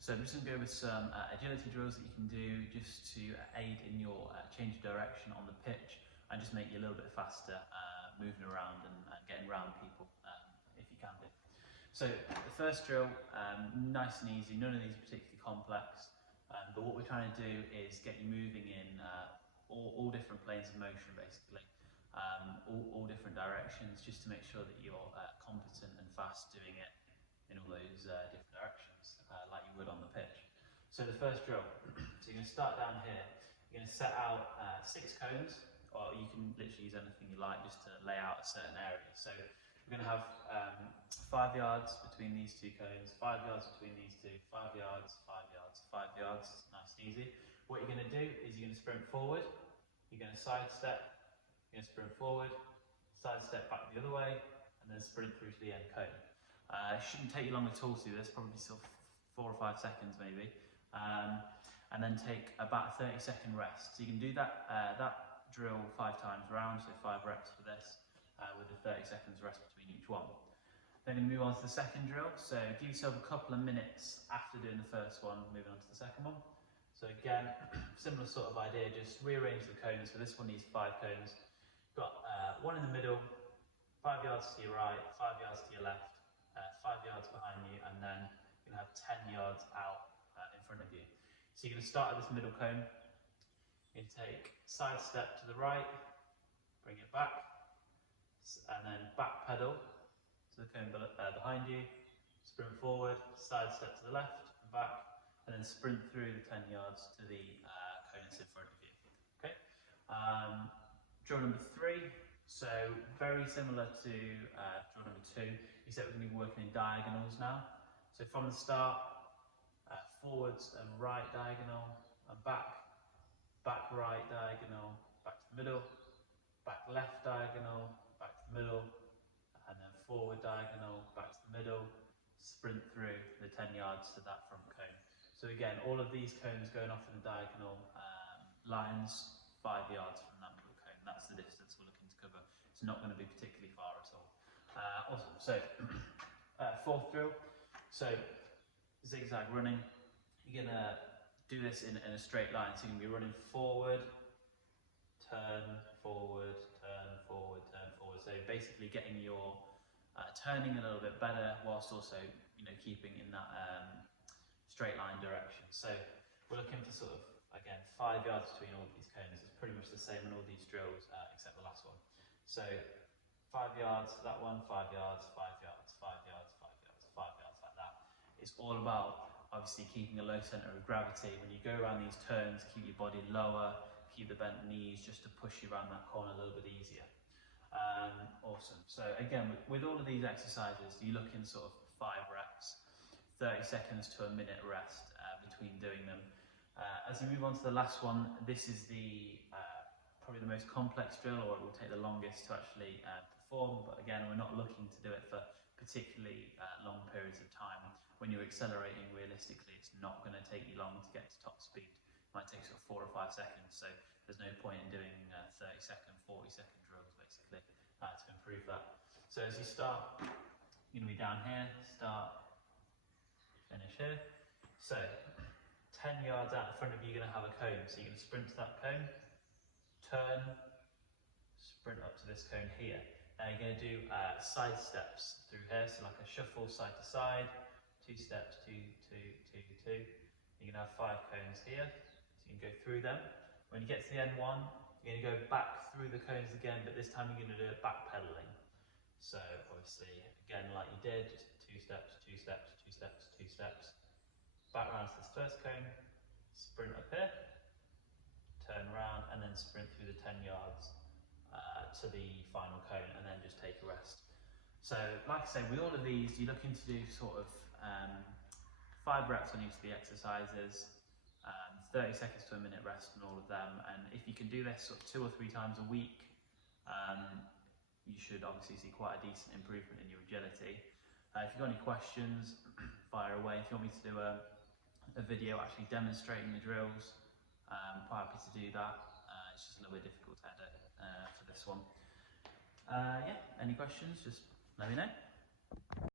So I'm just going to go with some agility drills that you can do just to aid in your change of direction on the pitch and just make you a little bit faster moving around and getting around people if you can do. So the first drill, nice and easy, none of these are particularly complex, but what we're trying to do is get you moving in all different planes of motion basically, all different directions, just to make sure that you're competent and fast doing it in all those different directions, like you would on the pitch. So the first drill, so you're going to start down here, you're going to set out 6 cones, or you can literally use anything you like just to lay out a certain area. So we're going to have 5 yards between these 2 cones, 5 yards between these 2, 5 yards, 5 yards, 5 yards, nice and easy. What you're going to do is you're going to sprint forward, you're going to sidestep, you're going to sprint forward, sidestep back the other way, and then sprint through to the end cone. It shouldn't take you long at all to do this, probably still 4 or 5 seconds maybe, and then take about a 30-second rest. So you can do that drill 5 times round, so 5 reps for this, with a 30 seconds rest between each one. Then we move on to the second drill, so give yourself a couple of minutes after doing the first one, moving on to the second one. So again, similar sort of idea, just rearrange the cones. So this one needs 5 cones. You've got 1 in the middle, 5 yards to your right, 5 yards to your left, 5 yards behind you, and then you're going to have 10 yards out in front of you. So you're going to start at this middle cone. You're going to take side step to the right, bring it back, and then back pedal to the cone behind you, sprint forward, side step to the left and back, and then sprint through the 10 yards to the cone that's in front of you. Okay. Drill number 3. So very similar to drill number 2, except we're going to be working in diagonals now. So from the start, forwards and right diagonal, and back right diagonal, back to the middle, back left diagonal, back to the middle, and then forward diagonal, back to the middle, sprint through the 10 yards to that front cone. So again, all of these cones going off in the diagonal lines, 5 yards from that middle cone. That's the distance we're looking to cover. It's not going to be particularly far at all. Awesome. So, 4th drill. So, zigzag running. You're going to do this in a straight line. So you're going to be running forward, turn, forward, turn, forward, turn, forward. So basically getting your turning a little bit better whilst also, keeping in that straight line direction. So we're looking for sort of, again, 5 yards between all of these cones. It's pretty much the same in all these drills except the last one. So 5 yards for that one, 5 yards, 5 yards, 5 yards, 5 yards, 5 yards, like that. It's all about obviously keeping a low centre of gravity. When you go around these turns, keep your body lower, keep the bent knees just to push you around that corner a little bit easier. Awesome. So again, with all of these exercises, you look in sort of 5 reps, 30 seconds to a minute rest between doing them. As we move on to the last one, this is probably the most complex drill, or it will take the longest to actually perform, but again, we're not looking to do it for particularly long periods of time. When you're accelerating, realistically, it's not going to take you long to get to top speed. It might take sort of 4 or 5 seconds, so there's no point in doing 30-second, 40-second drills, basically, to improve that. So as you start, you're going to be down here, start, finish here. So 10 yards out in front of you, you're going to have a cone. So you're going to sprint to that cone, turn, sprint up to this cone here. Now you're going to do side steps through here, so like a shuffle side to side, 2 steps, 2, 2, 2, 2. You're going to have 5 cones here, so you can go through them. When you get to the end one, you're going to go back through the cones again, but this time you're going to do it back pedaling. So obviously, again, like you did, just 2 steps, 2 steps, 2 steps, 2 steps. Back round to this first cone, sprint up here, turn around, and then sprint through the 10 yards to the final cone, and then just take a rest. So, like I say, with all of these, you're looking to do sort of 5 reps on each of the exercises, 30 seconds to a minute rest on all of them, and if you can do this sort of 2 or 3 times a week, you should obviously see quite a decent improvement in your agility. If you've got any questions, fire away. If you want me to do a video actually demonstrating the drills, I'm quite happy to do that. It's just a little bit difficult to edit for this one. Yeah, any questions, just let me know.